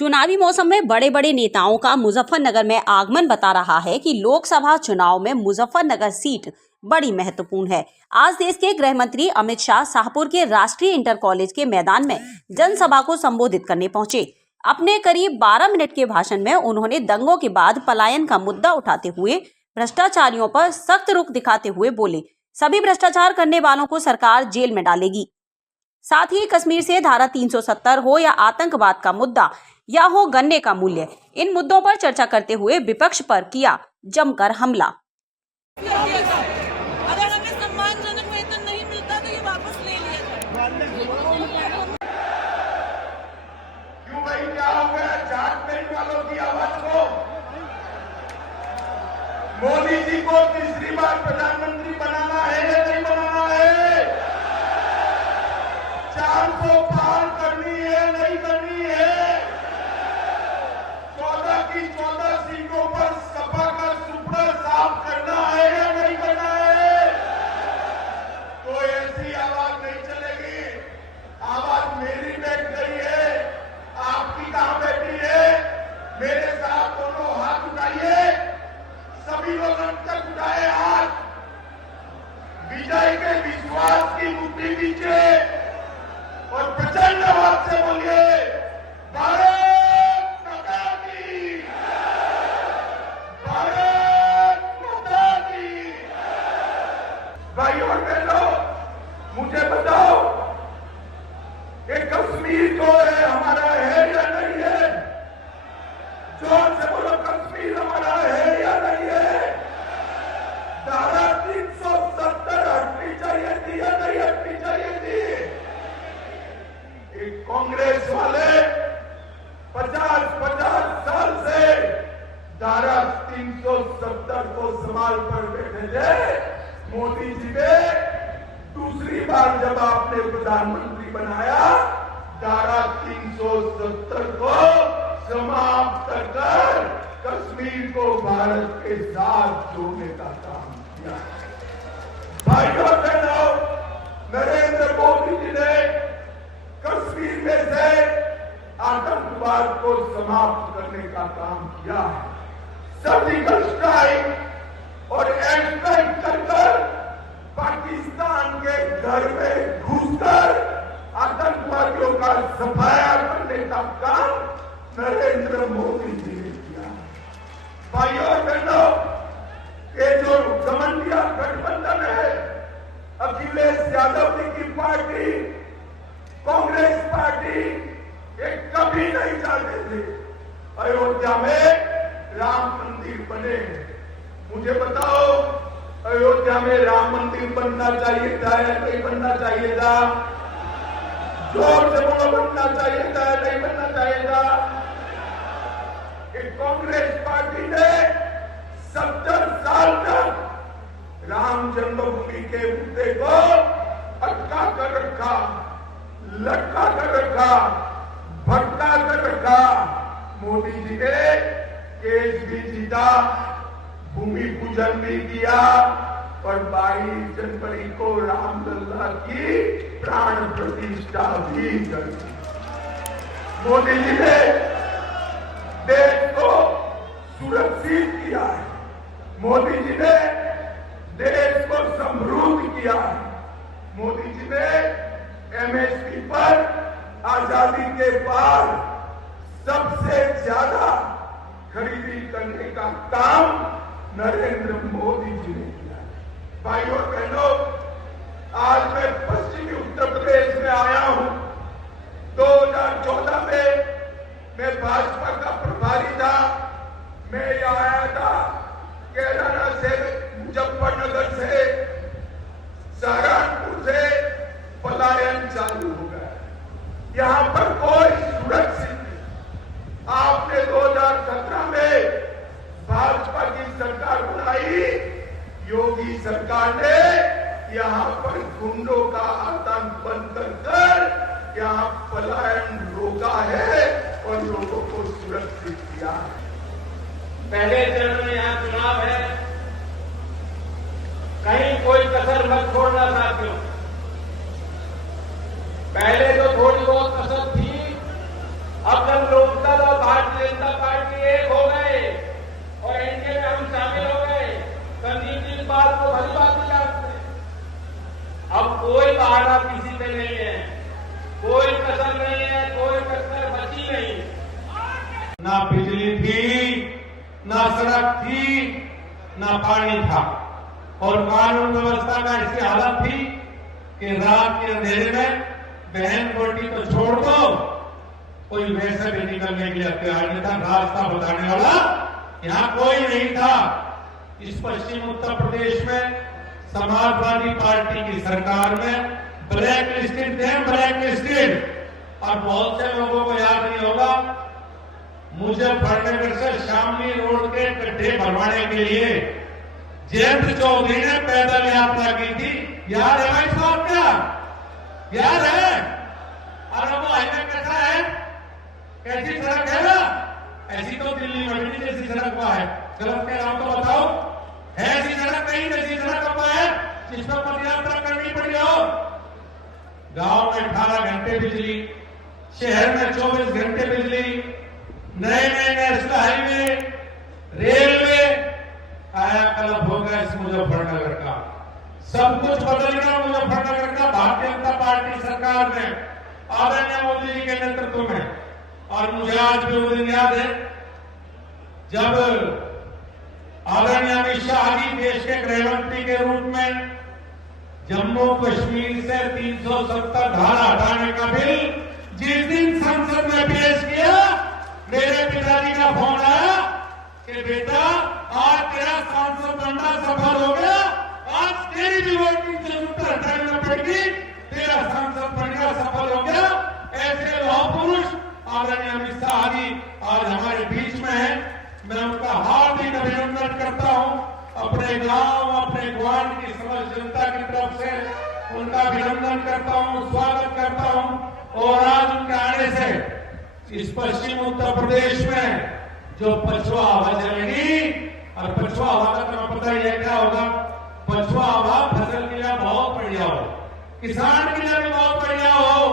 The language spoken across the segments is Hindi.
चुनावी मौसम में बड़े बड़े नेताओं का मुजफ्फरनगर में आगमन बता रहा है कि लोकसभा चुनाव में मुजफ्फरनगर सीट बड़ी महत्वपूर्ण है। आज देश के गृह मंत्री अमित शाह शाहपुर के राष्ट्रीय इंटर कॉलेज के मैदान में जनसभा को संबोधित करने पहुंचे। अपने करीब 12 मिनट के भाषण में उन्होंने दंगों के बाद पलायन का मुद्दा उठाते हुए भ्रष्टाचारियों पर सख्त रुख दिखाते हुए बोले, सभी भ्रष्टाचार करने वालों को सरकार जेल में डालेगी। साथ ही कश्मीर से धारा 370 हो या आतंकवाद का मुद्दा या हो गन्ने का मूल्य, इन मुद्दों पर चर्चा करते हुए विपक्ष पर किया जमकर हमला। अगर हमें सम्मानजनक वेतन नहीं मिलता तो ये वापस ले लिया जाए। क्यों भाई, क्या हो गया झारखंड वालों की आवाज को? मोदी जी को तीसरी बार प्रधानमंत्री बनाना है या नहीं बनाना है? 400 पार करनी है नहीं करनी है? 14 की 14 सीटों पर सपा का सुपड़ा साफ करना है या नहीं करना है? तो ऐसी आवाज नहीं चलेगी। आवाज मेरी बैठ गई है, आपकी कहां बैठी है? मेरे साथ दोनों हाथ उठाइए, सभी लोग अंतर उठाए हाथ, विजय के विश्वास की मुट्ठी पीछे और प्रचंड आवाज से बोलिए, भारत माता की, भारत माता की। भाई और बहनों, मुझे बताओ, ये कश्मीर जो है हमारा है या नहीं है? जोर से बोलो, कश्मीर हमारा है या नहीं है? धारा 370 हटनी चाहिए थी या नहीं हटनी चाहिए थी? एक कांग्रेस वाले 50 साल से धारा 370 को संभाल कर बैठे थे। मोदी जी ने दूसरी बार जब आपने प्रधानमंत्री बनाया, धारा 370 को समाप्त कर कश्मीर को भारत के साथ जोड़ने का काम किया। भाइयों और बहनों, नरेंद्र मोदी जी ने कश्मीर में से आतंकवाद को समाप्त करने का काम किया है। सर्जिकल स्ट्राइक और एयर स्ट्राइक कर पाकिस्तान के घर में घुसकर आतंकवादियों का सफाया करने का काम नरेंद्र मोदी जी ने किया। भाइयों और बहनों, ये जो गठबंधन गठबंधन है, अखिलेश यादव जी की पार्टी, कांग्रेस पार्टी, ये कभी नहीं चाहते थे अयोध्या में राम मंदिर बने। मुझे बताओ, अयोध्या में राम मंदिर बनना चाहिए था या नहीं बनना चाहिए था? जोर से बोलो, बनना चाहिए था या नहीं बनना चाहिए था? कांग्रेस पार्टी ने 70 साल तक राम जन्मभूमि के मुद्दे को अटका कर रखा, लटका कर रखा, भटका कर रखा। मोदी जी ने केस भी जीता, भूमि पूजन भी किया और 22 जनवरी को रामलला की प्राण प्रतिष्ठा भी कर दी। मोदी जी ने देश को सुरक्षित किया है। मोदी जी ने देश को समृद्ध किया है। मोदी जी ने एमएसपी पर आजादी के बाद सबसे ज्यादा खरीदी करने का काम नरेंद्र मोदी जी ने किया। भाइयों और बहनों, आज मैं पश्चिमी उत्तर प्रदेश में आया हूं। 2014 में मैं भाजपा का प्रभारी था। मैं यहाँ आया था, कैराना से, मुजफ्फरनगर से, सहारनपुर से पलायन चालू हो गया। यहाँ पर कोई सुरक्षित नहीं। आपने 2017 में भाजपा की सरकार बनाई, योगी सरकार ने यहाँ पर गुंडों का आतंक बंद कर यहाँ पलायन रोका है और लोगों को सुरक्षित किया है। पहले चरण में यहाँ चुनाव है, कहीं कोई कसर मत छोड़ना साथियों। पहले तो थोड़ी बहुत कसर थी, अब जब लोकदल और सड़क थी ना पानी था, और कानून व्यवस्था का ऐसी हालत थी कि रात के अंधेरे में बहन बेटी तो छोड़ दो, कोई वैसे भी निकलने के लिए तैयार नहीं था। रास्ता बताने वाला यहाँ कोई नहीं था। इस पश्चिम उत्तर प्रदेश में समाजवादी पार्टी की सरकार में ब्लैक लिस्टेड थे, ब्लैक लिस्टेड। और बहुत से लोगों को याद नहीं होगा, मुजफ्फरनगर से शामली रोड के गड्ढे भरवाने के लिए जयंत चौधरी ने पैदल यात्रा की थी। याद है भाई साहब? क्या याद है? और वो हाईवे कैसा है, कैसी सड़क है ना? ऐसी तो दिल्ली में जैसी सड़क हुआ है। गलत कह रहा हूं तो बताओ, है ऐसी सड़क नहीं जैसी सड़क हुआ है जिस पर पद यात्रा करनी पड़ी हो। गांव में 18 घंटे बिजली, शहर में 24 घंटे बिजली, नए नेशनल हाईवे, रेलवे, कायाकल्प हो गया इस मुजफ्फरनगर का। सब कुछ बदल गया मुजफ्फरनगर का भारतीय जनता पार्टी सरकार में, आदरणीय मोदी जी के नेतृत्व में। और मुझे आज भी वो दिन याद है जब आदरणीय अमित शाह जी देश के गृह मंत्री के रूप में जम्मू कश्मीर से 370 धारा हटाने का बिल जिस दिन संसद में पेश किया, मेरे पिताजी का फोन आया कि बेटा आज तेरा सांसद बनना सफल हो गया, आज तेरी भी वोटिंग जरूरत हटाना पड़ेगी, तेरा सांसद बनना सफल हो गया। ऐसे लौह पुरुष आदरणीय अमित शाह जी आज हमारे बीच में है। मैं उनका हार्दिक अभिनंदन करता हूं। अपने गांव, अपने ग्वांड की समस्त जनता की तरफ से उनका अभिनंदन करता हूं, स्वागत करता हूं। और आज उनके आने से इस पश्चिम उत्तर प्रदेश में जो पछुआ हवा चलेगी, और पछुआ हवा का तुम्हें पता ही है क्या होगा। पछुआ हवा फसल के लिए बहुत बढ़िया हो, किसान के लिए भी बहुत बढ़िया हो।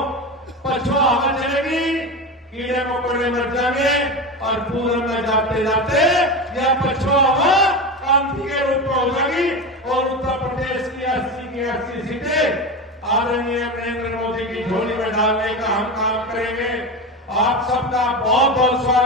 पछुआ हवा चलेगी, कीड़े मकोड़े मर जाएंगे, और पूरब में जाते जाते यह पछुआ हवा क्रांति के रूप में हो जाएगी। और उत्तर प्रदेश की 80 की 80 सीटें आदरणीय नरेंद्र मोदी की झोली में डालने का हम काम करेंगे। आप सबका बहुत बहुत स्वागत।